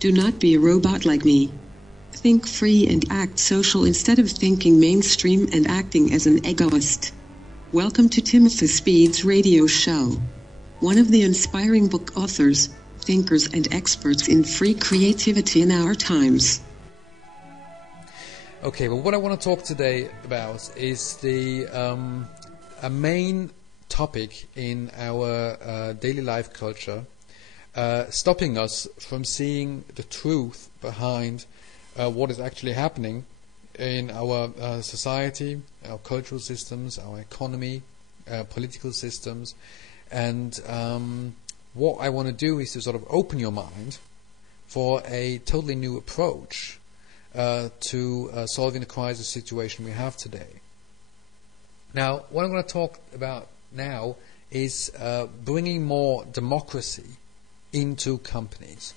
Do not be a robot like me. Think free and act social instead of thinking mainstream and acting as an egoist. Welcome to Timothy Speed's radio show. One of the inspiring book authors, thinkers and experts in free creativity in our times. Okay, well, what I want to talk today about is a main topic in our daily life culture, stopping us from seeing the truth behind what is actually happening in our society, our cultural systems, our economy, political systems. And what I want to do is to sort of open your mind for a totally new approach to solving the crisis situation we have today. Now, what I'm going to talk about now is bringing more democracy into companies,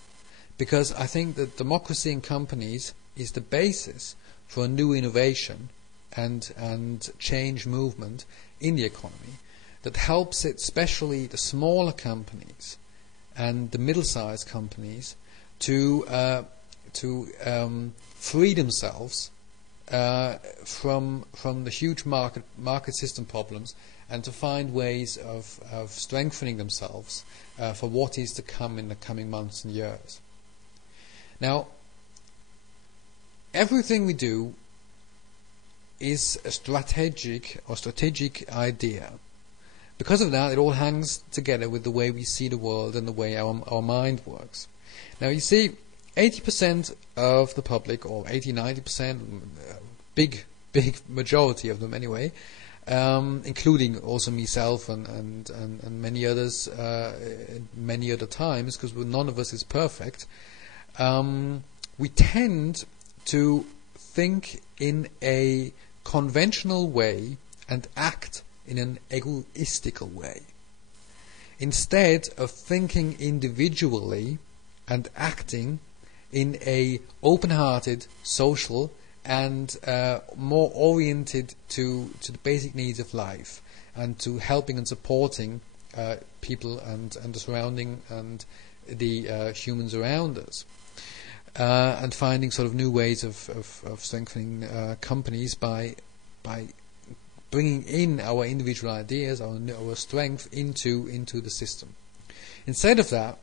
because I think that democracy in companies is the basis for a new innovation and change movement in the economy that helps it, especially the smaller companies and the middle-sized companies, to free themselves from the huge market system problems, and to find ways of strengthening themselves for what is to come in the coming months and years. Now, everything we do is a strategic idea. Because of that, it all hangs together with the way we see the world and the way our mind works. Now, you see, 80% of the public, or 80-90%, big majority of them anyway, including also myself and many others, many other times, because none of us is perfect, we tend to think in a conventional way and act in an egoistical way, instead of thinking individually and acting in a open-hearted, social, and more oriented to the basic needs of life, and to helping and supporting people and the surrounding and the humans around us, and finding sort of new ways of strengthening companies by bringing in our individual ideas, our strength into the system. Instead of that,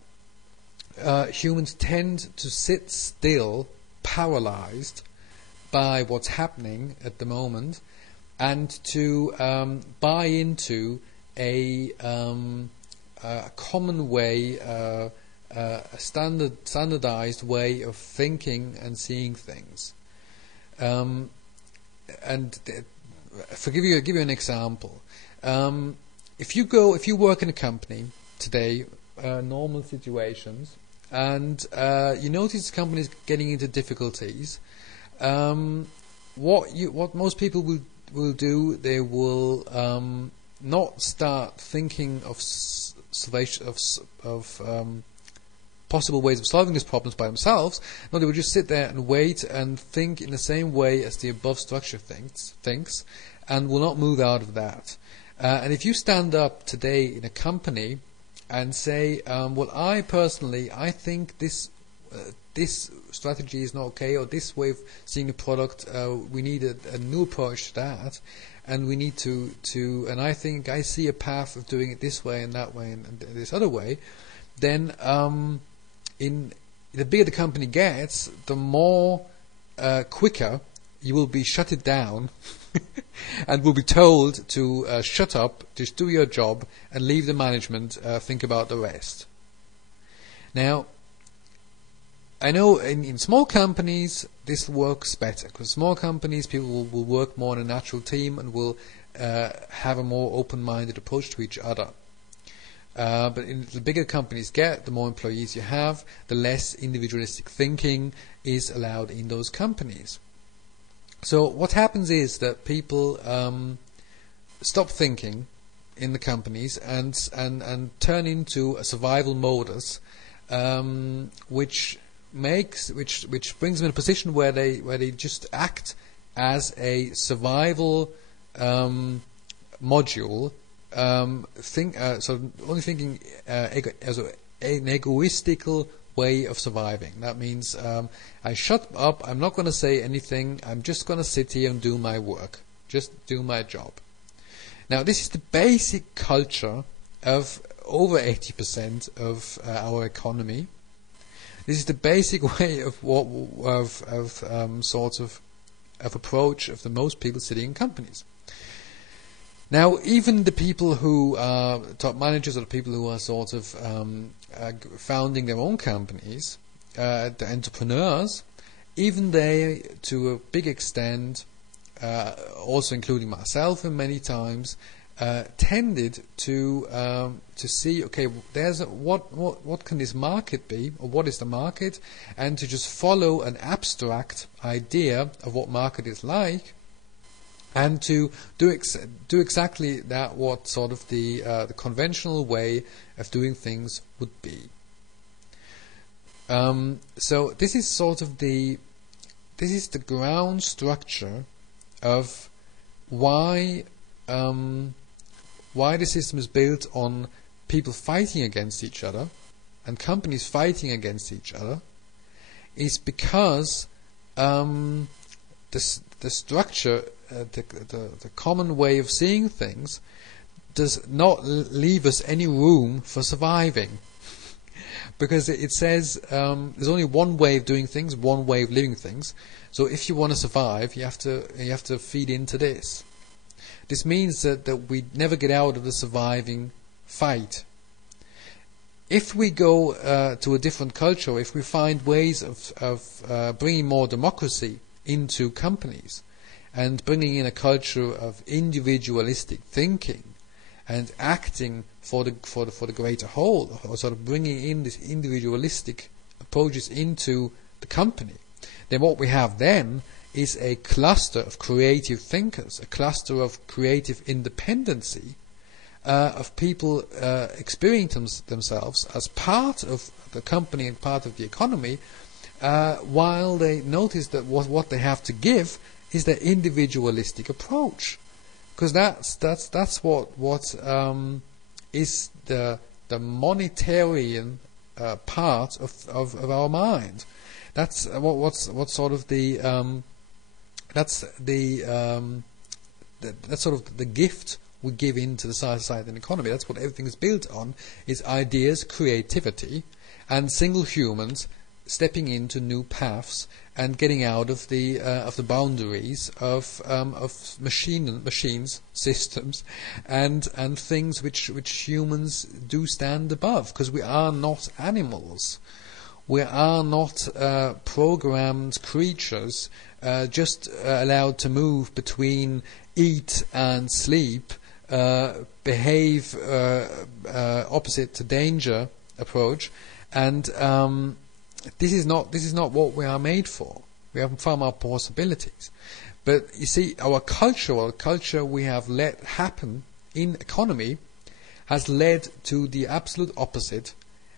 humans tend to sit still, paralyzed by what's happening at the moment, and to buy into a common way, a standardized way of thinking and seeing things. Give you an example. If you work in a company today, normal situations, and you notice the company is getting into difficulties, what most people will do, they will not start thinking of possible ways of solving these problems by themselves. No, they will just sit there and wait and think in the same way as the above structure thinks, and will not move out of that. And if you stand up today in a company and say, well, I think this strategy is not okay, or this way of seeing the product, we need a new approach to that, and we need to and I think I see a path of doing it this way and that way and this other way, then the bigger the company gets, the more quicker you will be shut it down and will be told to shut up, just do your job, and leave the management think about the rest. Now, I know in small companies this works better, because small companies, people will work more in a natural team and will have a more open-minded approach to each other. But in the bigger companies get, the more employees you have, the less individualistic thinking is allowed in those companies. So what happens is that people stop thinking in the companies and turn into a survival modus, which brings them in a position where they just act as a survival module, only thinking as an egoistical way of surviving. That means I shut up, I'm not going to say anything, I'm just going to sit here and do my work, just do my job. Now this is the basic culture of over 80% of our economy. This is the basic way of approach of the most people sitting in companies. Now, even the people who are top managers, or the people who are sort of founding their own companies, the entrepreneurs, even they, to a big extent, also including myself, and many times, tended to see, okay, there's what can this market be, or what is the market, and to just follow an abstract idea of what market is like, and to do exactly that, what sort of the conventional way of doing things would be. So this is sort of the ground structure of why the system is built on people fighting against each other and companies fighting against each other, is because the structure, the common way of seeing things, does not leave us any room for surviving. Because it says there's only one way of doing things, one way of living things. So if you want to survive, you have to feed into this. This means that we never get out of the surviving fight. If we go to a different culture, if we find ways of bringing more democracy into companies, and bringing in a culture of individualistic thinking and acting for the greater whole, or sort of bringing in this individualistic approaches into the company, then what we have then is a cluster of creative thinkers, a cluster of creative independency, of people experiencing themselves as part of the company and part of the economy, while they notice that what they have to give is their individualistic approach, because that's what is the monetarian part of our mind. That's what's sort of that's sort of the gift we give into the society and economy. That's what everything is built on: is ideas, creativity, and single humans stepping into new paths and getting out of the boundaries of machines, systems, and things which humans do stand above, because we are not animals. We are not programmed creatures just allowed to move between eat and sleep, behave opposite to danger approach, and this is not what we are made for. We have far more possibilities. But you see, our culture we have let happen in economy has led to the absolute opposite,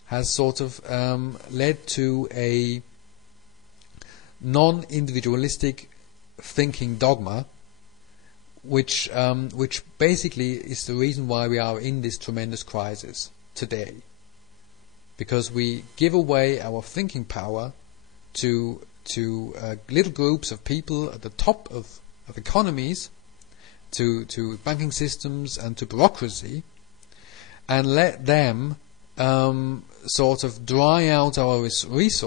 has sort of led to a non-individualistic thinking dogma, which basically is the reason why we are in this tremendous crisis today. Because we give away our thinking power to little groups of people at the top of economies, to banking systems and to bureaucracy, and let them sort of dry out our resources